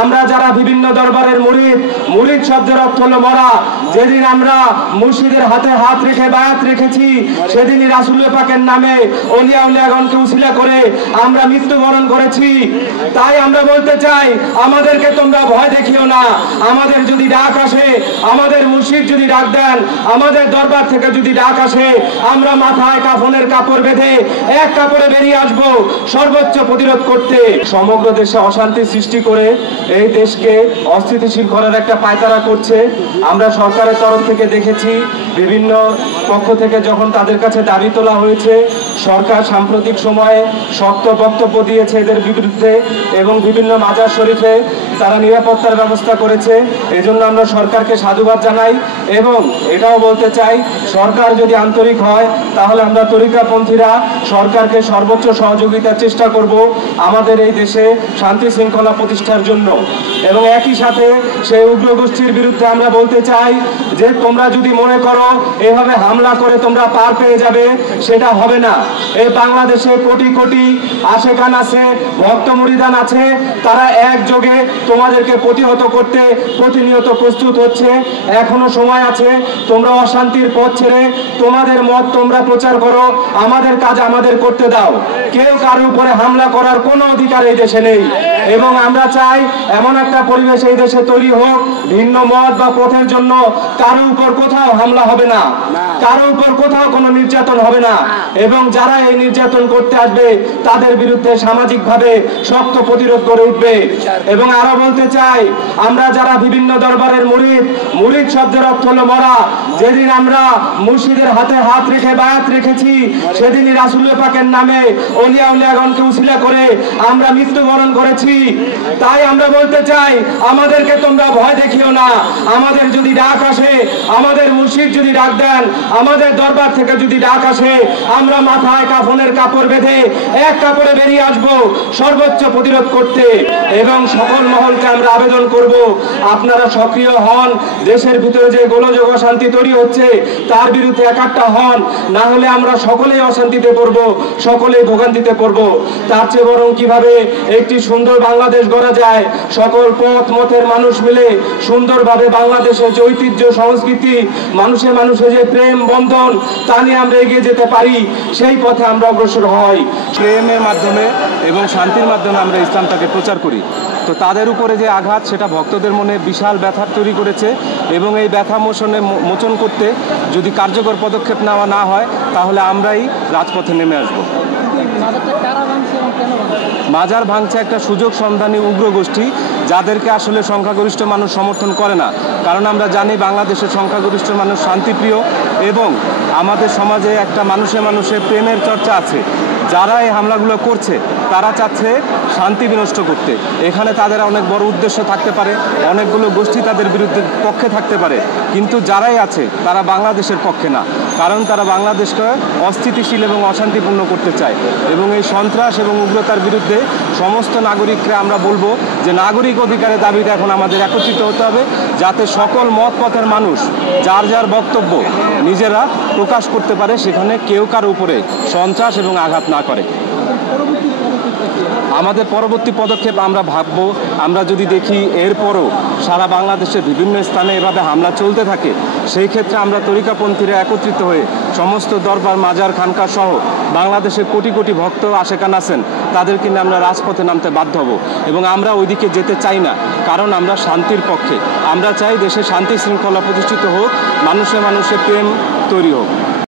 আমরা যারা বিভিন্ন দরবারের মুরিদ শব্দের অর্থ হলো মরা। যেদিন আমরা মুর্শিদের হাতে হাত রেখে বায়াত রেখেছি, সেদিনই রাসূল পাকের নামে ওলিয়া উলিয়াগণকে উসিলা করে আমরা মৃত্যুবরণ করেছি। তাই আমরা বলতে চাই, আমাদেরকে তোমরা ভয় দেখিও না। আমাদের যদি ডাক আসে, আমাদের মুর্শিদ যদি ডাক দেন, আমাদের দরবার থেকে যদি ডাক আসে, আমরা মাথায় কাফনের কাপড় বেঁধে এক কাপড়ে বেরিয়ে আসবো সর্বোচ্চ প্রতিরোধ করতে। সমগ্র দেশে অশান্তি সৃষ্টি করে এই দেশকে অস্থিতিশীল করার একটা পায়তারা করছে। আমরা সরকারের তরফ থেকে দেখেছি, বিভিন্ন পক্ষ থেকে যখন তাদের কাছে দাবি তোলা হয়েছে, সরকার সাম্প্রতিক সময়ে শক্ত বক্তব্য দিয়েছে এদের বিরুদ্ধে এবং বিভিন্ন মাজার শরীফে তারা নিরাপত্তার ব্যবস্থা করেছে। এজন্য আমরা সরকারকে সাধুবাদ জানাই এবং এটাও বলতে চাই, সরকার যদি আন্তরিক হয় তাহলে আমরা তরিকাপন্থীরা সরকারকে সর্বোচ্চ সহযোগিতার চেষ্টা করব আমাদের এই দেশে শান্তি শৃঙ্খলা প্রতিষ্ঠার জন্য। এবং একই সাথে সেই উগ্রগোষ্ঠীর বিরুদ্ধে আমরা বলতে চাই যে তোমরা যদি মনে করো এভাবে হামলা করে তোমরা পার পেয়ে যাবে, সেটা হবে না। এই বাংলাদেশে কোটি কোটি আশেকান আছে, ভক্ত মুরিদান আছে, তারা একযোগে তোমাদেরকে প্রতিহত করতে প্রতিনিয়ত প্রস্তুত হচ্ছে। এখনো সময় আছে, তোমরা অশান্তির পথ ছেড়ে তোমাদের মত তোমরা প্রচার করো, আমাদের কাজ আমাদের করতে দাও। কেউ কারোর উপরে হামলা করার কোনো অধিকার এই দেশে নেই। এবং আমরা চাই এমন একটা পরিবেশ এই দেশে তৈরি হোক, ভিন্ন মত বা পথের জন্য কারোর উপর কোথাও হামলা হবে না, কারোর উপর কোথাও কোনো নির্যাতন হবে না। এবং যারা এই নির্যাতন করতে আসবে তাদের বিরুদ্ধে সামাজিকভাবে শক্ত প্রতিরোধ করে উঠবে। এবং আরো বলতে চাই, আমরা যারা বিভিন্ন দরবারের মুরিদ শব্দের অর্থ হলো মরা। যেদিন আমরা মুর্শিদের হাতে হাত রেখে বায়াত রেখেছি, সেদিনই রাসূল পাকের নামে ওলিয়া উলিয়াগণকে উসিলা করে আমরা মৃত্যুবরণ করেছি। তাই আমরা বলতে চাই, আমাদেরকে তোমরা ভয় দেখিও না। আমাদের যদি ডাক আসে, আমাদের মুর্শিদ যদি ডাক দেন, আমাদের দরবার থেকে যদি ডাক আসে, আমরা মাথায় কাফনের কাপড় বেঁধে এক কাপড়ে বেরিয়ে আসবো সর্বোচ্চ প্রতিরোধ করতে। এবং সকল মহলকে আমরা আবেদন করব, আপনারা সক্রিয় হন। দেশের ভিতরে যে গোলযোগ অশান্তি তৈরি হচ্ছে তার বিরুদ্ধে একাট্টা হন, না হলে আমরা সকলেই অশান্তিতে পড়ব, সকলেই ভোগান্তিতে পড়ব। তার চেয়ে বরং কিভাবে একটি সুন্দর বাংলাদেশ গড়া যায়, সকল পথ মতের মানুষ মিলে সুন্দরভাবে বাংলাদেশের যে ঐতিহ্য সংস্কৃতি, মানুষে মানুষে যে প্রেম বন্ধন, তা নিয়ে আমরা এগিয়ে যেতে পারি, সেই পথে আমরা অগ্রসর হই। প্রেমের মাধ্যমে এবং শান্তির মাধ্যমে আমরা ইসলামটাকে প্রচার করি। তো তাদের উপরে যে আঘাত, সেটা ভক্তদের মনে বিশাল ব্যথা তৈরি করেছে। এবং এই ব্যথা মোচন করতে যদি কার্যকর পদক্ষেপ নেওয়া না হয়, তাহলে আমরাই রাজপথে নেমে আসব। মাজার ভাঙছে একটা সুযোগ সন্ধানী উগ্র গোষ্ঠী, যাদেরকে আসলে সংখ্যাগরিষ্ঠ মানুষ সমর্থন করে না। কারণ আমরা জানি বাংলাদেশের সংখ্যাগরিষ্ঠ মানুষ শান্তিপ্রিয় এবং আমাদের সমাজে একটা মানুষে প্রেমের চর্চা আছে। যারা এই হামলাগুলো করছে তারা চাচ্ছে শান্তি বিনষ্ট করতে। এখানে তাদের অনেক বড় উদ্দেশ্য থাকতে পারে, অনেকগুলো গোষ্ঠী তাদের বিরুদ্ধে পক্ষে থাকতে পারে, কিন্তু যারাই আছে তারা বাংলাদেশের পক্ষে না। কারণ তারা বাংলাদেশকে অস্থিতিশীল এবং অশান্তিপূর্ণ করতে চায়। এবং এই সন্ত্রাস এবং উগ্রতার বিরুদ্ধে সমস্ত নাগরিকরা আমরা বলবো যে নাগরিক অধিকারের দাবিতে এখন আমাদের একত্রিত হতে হবে, যাতে সকল মত পথের মানুষ যার যার বক্তব্য নিজেরা প্রকাশ করতে পারে, সেখানে কেউ কারো উপরে সন্ত্রাস এবং আঘাত না করে। আমাদের পরবর্তী পদক্ষেপ আমরা ভাববো, আমরা যদি দেখি এরপরও সারা বাংলাদেশের বিভিন্ন স্থানে এভাবে হামলা চলতে থাকে, সেই ক্ষেত্রে আমরা তরিকাপন্থীরা একত্রিত হয়ে সমস্ত দরবার মাজার খানকা সহ বাংলাদেশের কোটি কোটি ভক্ত আশেকান আছেন, তাদেরকে নিয়ে আমরা রাজপথে নামতে বাধ্য হব। এবং আমরা ওইদিকে যেতে চাই না, কারণ আমরা শান্তির পক্ষে। আমরা চাই দেশে শান্তি শৃঙ্খলা প্রতিষ্ঠিত হোক, মানুষে মানুষে প্রেম তৈরি হোক।